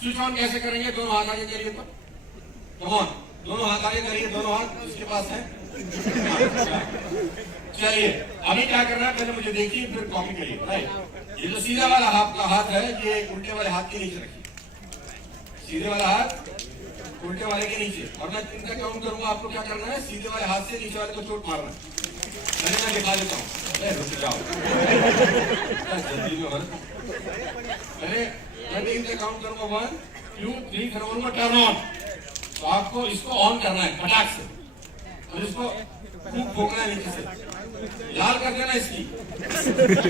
Switch on कैसे करेंगे? दोनों हाथ आगे करिए तो कम ऑन, दोनों हाथ आगे करिए, दोनों हाथ जिसके पास है। चलिए अभी क्या करना है पहले मुझे देखिए फिर कॉपी करिए। राइट, ये जो सीधा वाला आपका हाथ है ये उल्टे वाले हाथ के नीचे रखिए। सीधे वाला हाथ उल्टे वाले के नीचे, और मैं 3 तक काउंट करूंगा। आपको क्या करना है? सीधे वाले हाथ से नीचे वाले को चोट मारना है। चलिए मैं दिखा देता हूँ। रुक जाओ जल्दी में पहले मैं 3 तक काउंट करूंगा। 1 2 3 फिर बोलूंगा टर्न ऑन। तो आपको इसको ऑन करना है फटाक से, और इसको खूब ठोकना है नीचे से, लाल कर देना इसकी।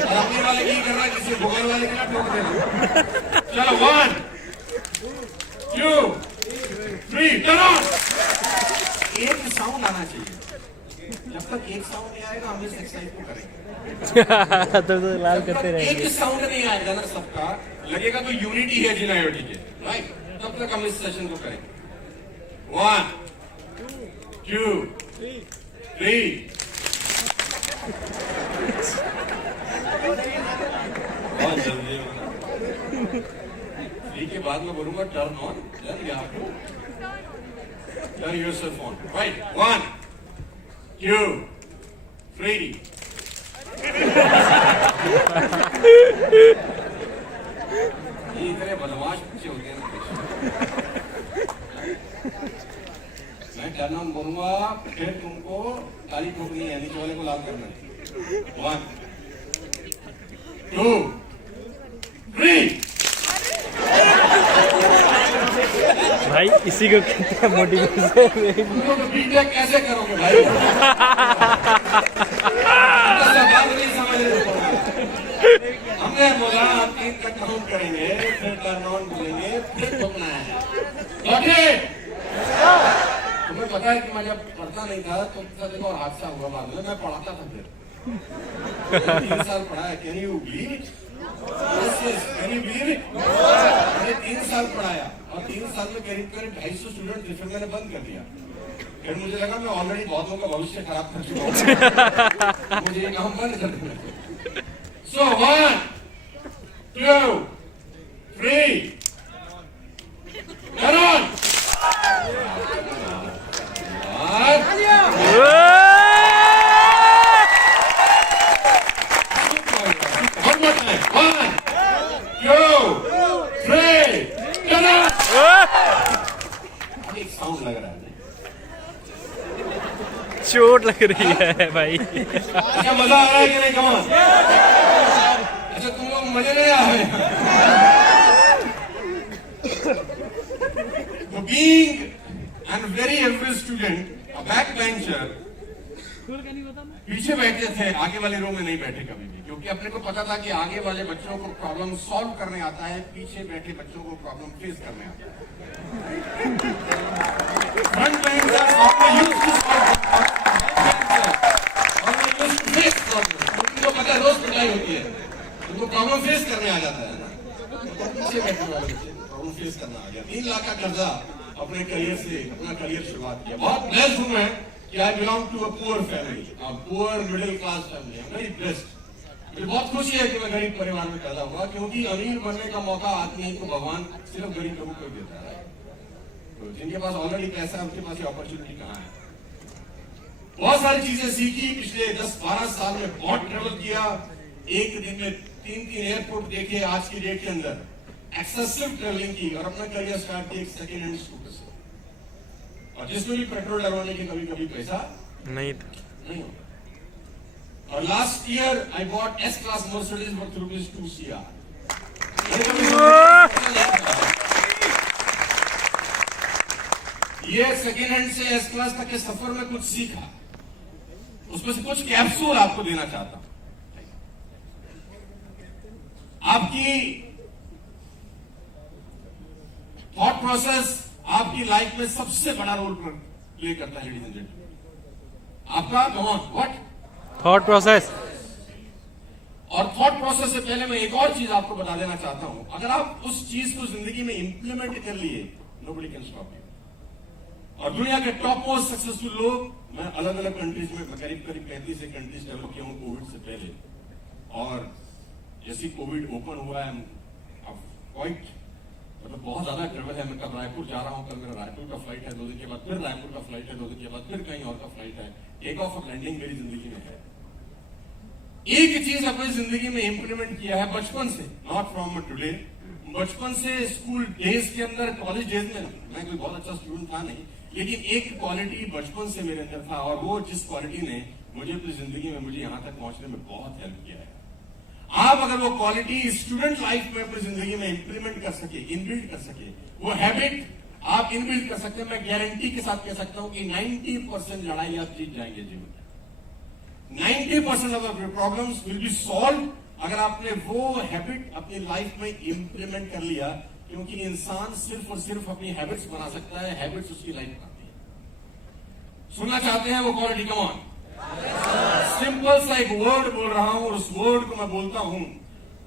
और अपने वाले की करना है, किसी बगल वाले की ना ठोक देना। चलो 1 2 3 टर्न ऑन। एक साउंड आना चाहिए। जब तक एक साउंड नहीं आएगा हम इस एक्सरसाइज को करेंगे। तो लाल करते रहेंगे। एक साउंड नहीं आएगा ना सबका, लगेगा तो यूनिटी है जिन आयोटी के। राइट, तब तक हम इस सेशन को करेंगे। 1 2 3 बहुत जल्दी। 3 के बाद मैं बोलूंगा turn on, then you have to turn yourself on. Right, 1 2 3 इतने बदमाश बच्चे होते हैं। मैं टर्न ऑन बोलूंगा फिर तुमको ताली ठोकनी है, नीचे वाले को लाल करना है। 1 2 3 भाई इसी को कहते हैं मोटिवेशन। तुम लोग बीटेक कैसे करोगे भाई? नहीं समझ रहे। हमने बोला 3 तक काउंट करेंगे, फिर टर्न ऑन बोलेंगे, फिर ठोकना है। ओके, तुम्हें पता है कि मैं जब पढ़ता नहीं था तो देखो और हादसा हुआ बाद में। मैं पढ़ाता था फिर 3 साल पढ़ा है। Can you believe it? Can you believe it? मैंने 3 साल पढ़ाया और 3 साल में करीब 250 स्टूडेंट थे। फिर मैंने बंद कर दिया। फिर मुझे लगा मैं ऑलरेडी बहुत लोगों का भविष्य खराब कर चुका हूँ, मुझे ये काम बंद कर देना। सो 1 2 3 टर्न ऑन। साउंड लग रहा है, चोट लग रही है भाई। अच्छा मजा आ रहा है कि नहीं? कमान। अच्छा तुम लोग मजे नहीं आ रहे? तो being an very average student, a back bencher, पीछे बैठते थे, आगे वाले रो में नहीं बैठे कभी भी, क्योंकि अपने को पता था कि आगे वाले बच्चों को प्रॉब्लम सॉल्व करने आता है, पीछे बैठे बच्चों को प्रॉब्लम फेस करने आता है। फ्रंट बेंचर्स यूज्ड टू उनको पता है रोज पिटाई होती है, उनको प्रॉब्लम फेस करने आ जाता है ना। तो पीछे बैठने वाले बच्चे प्रॉब्लम फेस करना आ गया। 3 लाख का कर्जा अपने करियर से, अपना करियर शुरुआत किया। बहुत ब्लेस्ड हूं मैं कि I belong to a poor family, a poor middle class family. I am very blessed. मुझे बहुत खुशी है कि मैं गरीब परिवार में पैदा हुआ, क्योंकि अमीर बनने का मौका आदमी को भगवान सिर्फ गरीब लोगों को देता है। तो जिनके पास ऑलरेडी पैसा है उनके पास ये अपॉर्चुनिटी कहाँ है? बहुत सारी चीजें सीखी पिछले 10-12 साल में। बहुत ट्रेवल किया, एक दिन में 3 एयरपोर्ट देखे आज की डेट के अंदर, एक्सेसिव ट्रेवलिंग की, और अपना करियर स्टार्ट किया एक सेकेंड हैंड स्कूटर से, और जिसमें भी पेट्रोल डलवाने के कभी कभी पैसा नहीं था। नहीं होता। और last year I bought S class Mercedes worth ₹2 CR। ये सेकेंड हैंड से एस क्लास तक के सफर में कुछ सीखा, उसमें से कुछ कैप्सूल आपको देना चाहता हूं। आपकी थॉट प्रोसेस आपकी लाइफ में सबसे बड़ा रोल प्ले करता है। लेडीज एंड जेंटलमैन, आपका व्हाट थॉट प्रोसेस। और थॉट प्रोसेस से पहले मैं एक और चीज आपको बता देना चाहता हूं। अगर आप उस चीज को जिंदगी में इंप्लीमेंट कर लिए, नोबडी कैन स्टॉप यू। और दुनिया के टॉप मोस्ट सक्सेसफुल लोग, मैं अलग अलग कंट्रीज में करीब 35 कंट्रीज डेवलप किया हूं कोविड से पहले, और जैसे कोविड ओपन हुआ है क्वाइट मतलब मतलब बहुत ज्यादा ट्रेवल है, मैं कल रायपुर जा रहा हूँ, कल मेरा रायपुर का फ्लाइट है, 2 दिन के बाद फिर रायपुर का फ्लाइट है, 2 दिन के बाद फिर कहीं और का फ्लाइट है। टेक ऑफ और लैंडिंग मेरी जिंदगी में है। एक चीज अपनी जिंदगी में इंप्लीमेंट किया है बचपन से, नॉट फ्रॉम टुडे, बचपन से स्कूल डेज के अंदर, कॉलेज डेज में मैं कोई बहुत अच्छा स्टूडेंट था नहीं, लेकिन एक क्वालिटी बचपन से मेरे अंदर था, और वो जिस क्वालिटी ने मुझे अपनी जिंदगी में मुझे यहां तक पहुंचने में बहुत हेल्प किया है। आप अगर वो क्वालिटी स्टूडेंट लाइफ में अपनी जिंदगी में इंप्लीमेंट कर सके, इनबिल्ड कर सके, वो हैबिट आप इनबिल्ड कर सकते हैं, मैं गारंटी के साथ कह सकता हूं कि 90% लड़ाई आप जीत जाएंगे जीवन में। 90% of the problems will be solve अगर आपने वो हैबिट अपनी लाइफ में इंप्लीमेंट कर लिया, क्योंकि इंसान सिर्फ और सिर्फ अपनी हैबिट्स बना सकता है, हैबिट्स उसकी लाइफ बनाती है। सुनना चाहते हैं वो क्वालिटी? Come on. सिंपल सा एक वर्ड बोल रहा हूं, और उस वर्ड को मैं बोलता हूं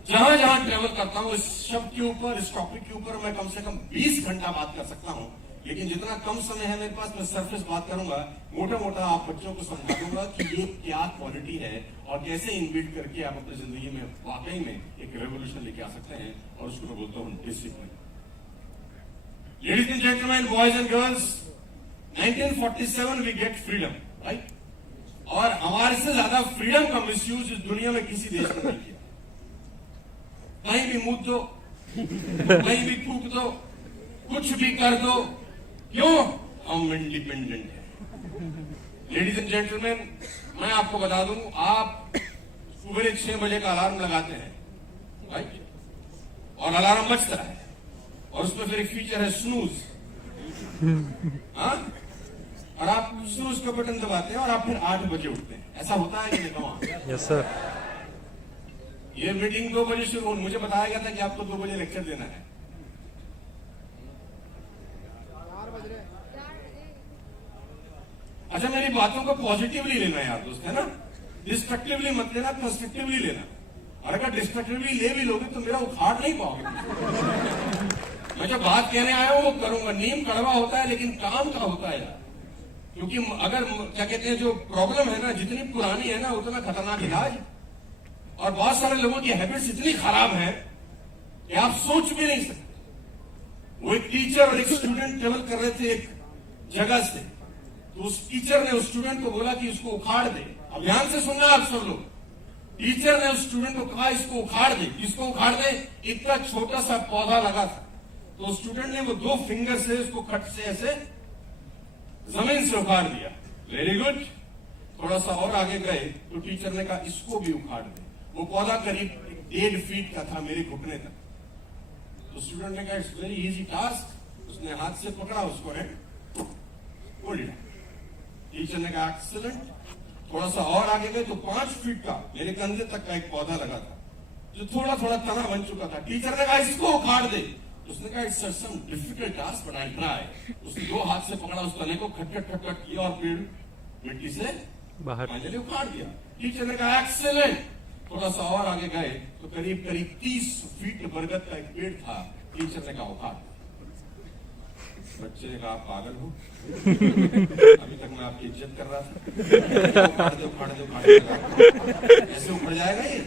जहां जहां ट्रेवल करता हूं, इस शब्द के ऊपर, इस टॉपिक के ऊपर मैं कम से कम 20 घंटा बात कर सकता हूं, लेकिन जितना कम समय है मेरे पास, मैं सरफेस बात करूंगा, मोटा मोटा आप बच्चों को समझा दूंगा कि ये क्या क्वालिटी है और कैसे इनबिल्ड करके आप अपनी जिंदगी में वाकई में एक रेवोल्यूशन लेके आ सकते हैं, और उसको मैं बोलता हूं discipline. Ladies and gentleman, boys and girls, 1947 we get freedom, right? और हमारे से ज्यादा फ्रीडम का मिसयूज इस दुनिया में किसी देश ने नहीं किया। कहीं भी मुंह दो, कहीं भी थूक दो, कुछ भी कर दो, क्यों? हम इंडिपेंडेंट हैं। लेडीज एंड जेंटलमैन, मैं आपको बता दूं, आप सुबह 6 बजे का अलार्म लगाते हैं, राइट? और अलार्म बजता है, और उसमें फिर एक फीचर है स्नूज, हाँ? और आप स्नूज का बटन दबाते हैं और आप फिर 8 बजे उठते हैं। ऐसा होता है कि नहीं? कमाल। Yes sir. ये मीटिंग 2 बजे शुरू होनी, मुझे बताया गया था कि आपको 2 बजे लेक्चर देना है। अच्छा, मेरी बातों को पॉजिटिवली लेना यार दोस्त, है ना? डिस्ट्रक्टिवली मत लेना, कंस्ट्रक्टिवली लेना। और अगर डिस्ट्रक्टिवली ले भी लोगे तो मेरा उखाड़ नहीं पाओगे। मैं जो बात कहने आया हूं वो करूंगा। नीम कड़वा होता है लेकिन काम का होता है यार, क्योंकि अगर क्या कहते हैं, जो प्रॉब्लम है ना, जितनी पुरानी है ना उतना खतरनाक इलाज। और बहुत सारे लोगों की हैबिट्स इतनी खराब है कि आप सोच भी नहीं सकते। वो एक टीचर और एक स्टूडेंट ट्रेवल कर रहे थे एक जगह से, तो उस टीचर ने उस स्टूडेंट को बोला कि इसको उखाड़ दे। अब ध्यान से सुनना आप सब लोग। टीचर ने उस स्टूडेंट को कहा इसको उखाड़ दे। किसको उखाड़ दे? इतना छोटा सा पौधा लगा था, तो स्टूडेंट ने वो 2 फिंगर से उसको कट से ऐसे जमीन से उखाड़ दिया। Very good. थोड़ा सा और आगे गए तो टीचर ने कहा इसको भी उखाड़ दे। वो पौधा करीब 1.5 फीट का था, मेरे घुटने तक। तो स्टूडेंट ने कहा इट्स वेरी इजी टास्क। उसने हाथ से पकड़ा उसको, है टीचर ने कहा एक्सीलेंट। थोड़ा सा और आगे गए तो 5 फीट का, मेरे कंधे तक का एक पौधा लगा था, जो थोड़ा थोड़ा तना बन चुका था। टीचर ने कहा इसको उखाड़ दे। उसने कहा it's some difficult task but I try. उसने 2 हाथ से पकड़ा उस तने को, खटखट खटखट किया और पेड़ मिट्टी से बाहर फाइनली उखाड़ दिया। टीचर ने कहा एक्सीलेंट। थोड़ा सा और आगे गए तो करीब करीब 30 फीट बरगद का एक पेड़ था। टीचर ने कहा उखाड़। बच्चे ने कहा आप पागल हो, अभी तक मैं आपकी इज्जत कर रहा था, उखाड़ दे उखाड़ दे उखाड़ दे, ऐसे उखड़ जाएगा ये?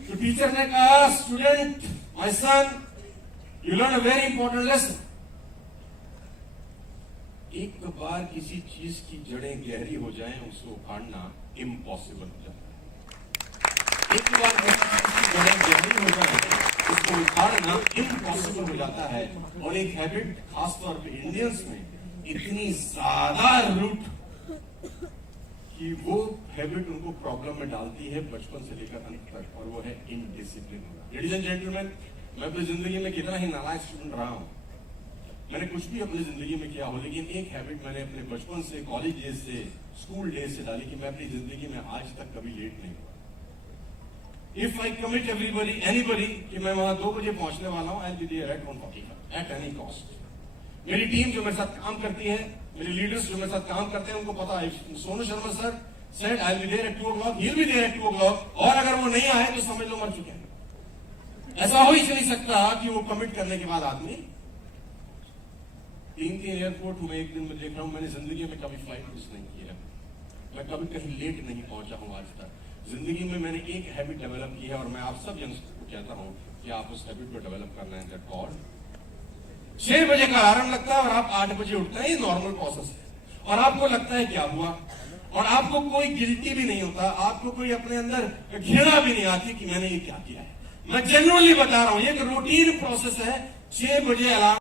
तो टीचर ने कहा student, my son, you learn a very important lesson. एक बार किसी चीज की जड़ें गहरी हो जाएं, उसे उखाड़ना इम्पॉसिबल हो जाता है। एक बार किसी चीज की जड़ें गहरी हो जाएं, उसको उखाड़ना इम्पॉसिबल हो जाता है। और एक हैबिट खासतौर पे इंडियंस में इतनी ज्यादा रूट कि वो हैबिट उनको प्रॉब्लम में डालती है बचपन से लेकर अंत तक, और वो है इनडिसिप्लिन। लेडीज एंड जेंटलमैन, मैं अपनी जिंदगी में कितना ही नालायक स्टूडेंट रहा हूं, मैंने कुछ भी अपनी जिंदगी में किया हो, लेकिन एक हैबिट मैंने अपने बचपन से, कॉलेज डेज से, स्कूल डेज से डाली कि मैं अपनी जिंदगी में आज तक कभी लेट नहीं हुआ। इफ आई कमिट एनीबडी कि मैं वहां 2 बजे पहुंचने वाला हूं, I will be there at 1:45 at any cost. मेरी टीम जो मेरे साथ काम करती है, मेरे लीडर्स जो मेरे साथ काम करते हैं, उनको पता है Sonu Sharma sir said I will be there at 2 o'clock, he will be there at 2 o'clock, और अगर वो नहीं आए तो समझ लो मर चुके हैं। ऐसा हो ही नहीं सकता कि वो कमिट करने के बाद आदमी 3 एयरपोर्ट में एक दिन में देख रहा हूं। मैंने जिंदगी में कभी फ्लाइट मिस नहीं की है, मैं कभी कहीं लेट नहीं पहुंचा हूं आज तक। जिंदगी में मैंने एक हैबिट डेवलप की है, और मैं आप सब यंगस्टर को कहता हूं कि आप उस हैबिट को डेवलप करना है। दैट कॉल्ड 6 बजे का अलार्म लगता है और आप 8 बजे उठते हैं, ये नॉर्मल प्रोसेस है। और आपको लगता है क्या हुआ, और आपको कोई गिल्टी भी नहीं होता, आपको कोई अपने अंदर घृणा भी नहीं आती कि मैंने ये क्या किया है। मैं जेन्युइनली बता रहा हूं, ये एक रूटीन प्रोसेस है। 6 बजे अलार्म